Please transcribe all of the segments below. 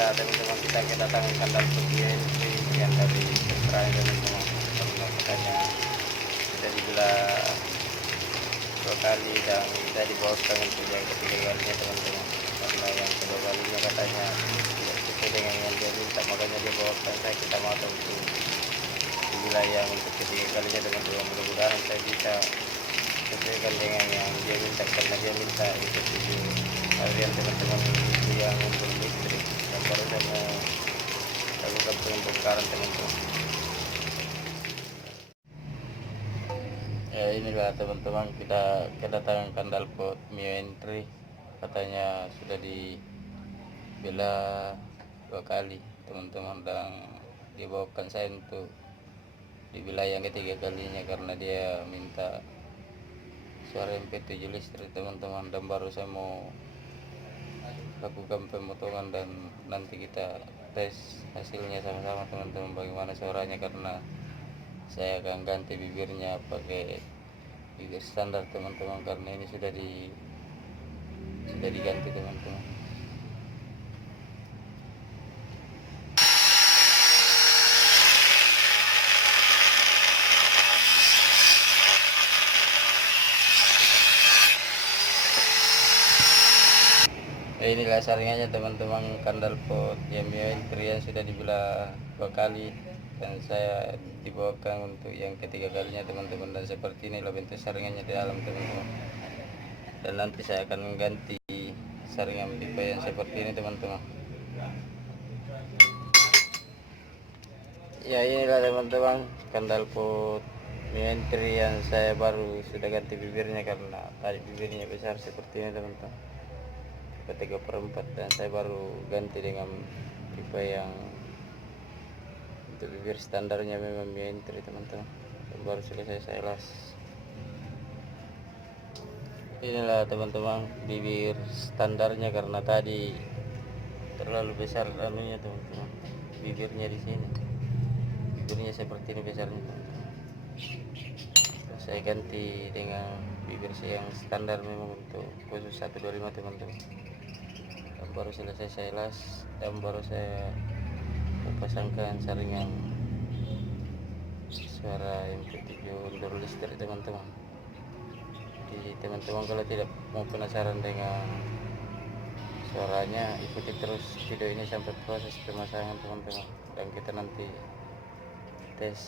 inilah teman-teman kita kedatangan kandang PNP yang dari keterangan teman-teman karena katanya sudah dibelah 2 kali dan kita dibawakan untuk yang ketiga kalinya teman-teman, karena yang kedua kalinya katanya tidak sesuai dengan yang dia minta, makanya dia bawakan saya kita mau untuk di wilayah untuk ketiga kalinya teman-teman. Mudah-mudahan saya bisa sesuaikan dengan yang dia minta, karena dia minta itu 7 harian teman-teman yang untuk listrik yang baru saya mau lakukan pembongkaran teman-teman. Ya inilah teman-teman, kita kedatangan Kandalpot Mio Entry, katanya sudah dibela 2 kali teman-teman, dan dibawakan saya untuk di wilayah yang ketiga kalinya karena dia minta suara MP7 listrik teman-teman, dan baru saya mau lakukan pemotongan dan nanti kita tes hasilnya sama-sama teman-teman bagaimana suaranya, karena saya akan ganti bibirnya pakai bibir standar teman-teman, karena ini sudah diganti teman-teman. Inilah saringannya teman-teman, Kandalpot Mio Entry yang sudah dibelah 2 kali dan saya dibawakan untuk yang ketiga kalinya teman-teman, dan seperti inilah bentuk saringannya di dalam teman-teman, dan nanti saya akan mengganti saringan pipa yang seperti ini teman-teman. Ya inilah teman-teman, Kandalpot Mio Entry yang saya baru sudah ganti bibirnya karena tadi bibirnya besar seperti ini teman-teman, 3/4, dan saya baru ganti dengan pipa yang untuk bibir standarnya memang Mio Entry teman-teman, dan baru selesai saya las. Inilah teman-teman bibir standarnya, karena tadi terlalu besar anunya teman-teman, bibirnya di sini bibirnya seperti ini besarnya teman-teman. Saya ganti dengan bibir yang standar memang untuk khusus 125 teman-teman, dan baru selesai saya las dan baru saya pasangkan saringan suara MP7 untuk listrik teman-teman. Jadi teman-teman kalau tidak mau penasaran dengan suaranya, ikuti terus video ini sampai proses pemasangan teman-teman, dan kita nanti tes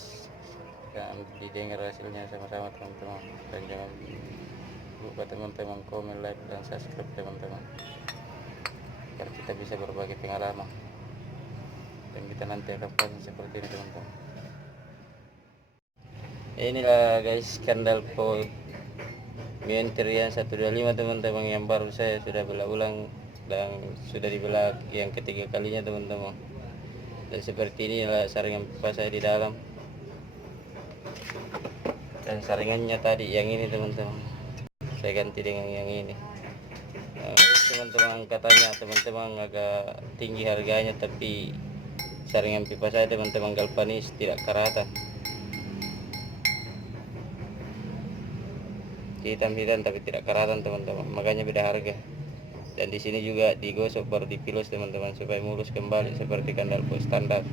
dan didengar hasilnya sama-sama teman-teman. Dan jangan lupa teman-teman komen, like, dan subscribe teman-teman, agar kita bisa berbagi pengalaman dan kita nanti akan proses seperti ini teman-teman. Inilah guys, Kandalpot Mio Entry yang 125 teman-teman, yang baru saya sudah belah ulang dan sudah dibelah yang ketiga kalinya teman-teman, dan seperti inilah saringan pipa saya di dalam, dan saringannya tadi yang ini teman-teman saya ganti dengan yang ini. Nah, teman-teman katanya teman-teman agak tinggi harganya, tapi saringan pipa saya teman-teman galvanis tidak karatan, hitam-hitam tapi tidak karatan teman-teman, makanya beda harga. Dan di sini juga digosok baru dipilos teman-teman supaya mulus kembali seperti Kandalpot standar.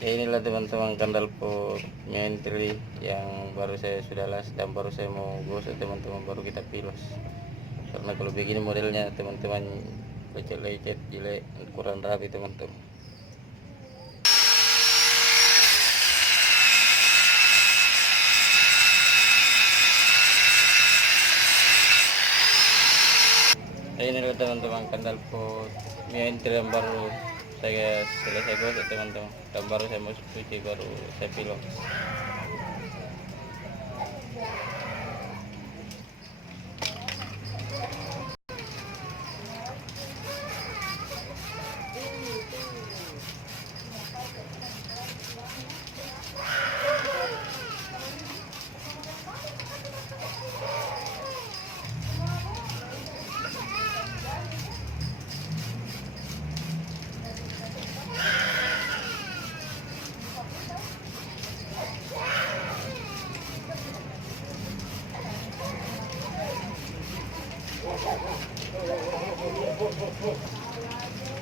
Inilah teman-teman Kandalpot Mio Entry yang baru saya sudah las dan baru saya mau gosok teman-teman, baru kita pilos, karena kalau begini modelnya teman-teman lecet-lecet, jelek, kurang rapi teman-teman. Inilah teman-teman Kandalpot Mio Entry yang baru saya selesai gosok teman-teman, dan baru saya mau cuci, baru saya pilok.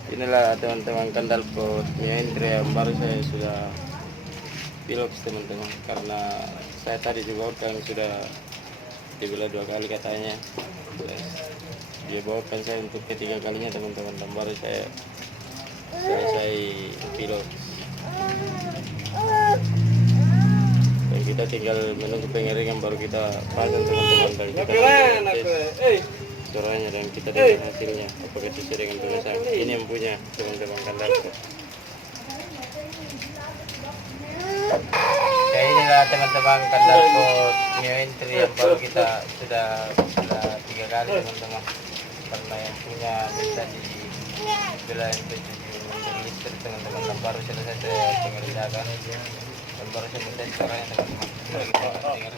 Inilah teman-teman kandal pot mie yang baru saya sudah pilok teman-teman, karena saya tadi juga kan sudah dibelah 2 kali katanya. Dia bawakan saya untuk ketiga kalinya teman-teman, dan baru saya selesai pilok. Dan kita tinggal menunggu pengeringan, baru kita pasang teman-teman, dan kita tes suaranya dan kita dengar hasilnya apakah sesuai dengan tulisan. Ini yang punya teman-teman kandal pot. Ya inilah teman-teman kandal pot new entry yang baru kita sudah 3 kali teman-teman, karena yang punya bisa di wilayah yang untuk listrik teman-teman, dan baru selesai saya pengerjakan dan baru saya tes suaranya teman-teman. Mari kita dengar.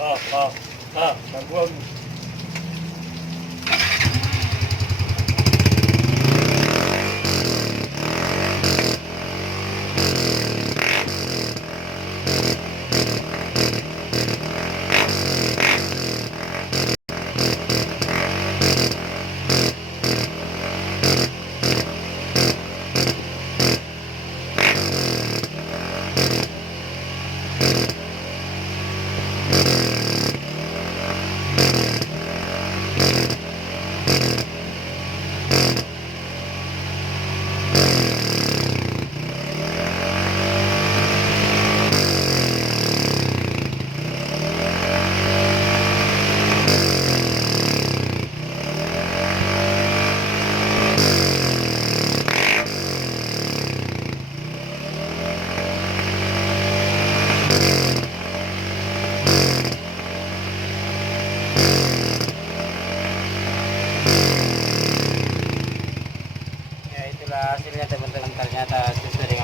Hasilnya teman-teman, ternyata sesuai dengan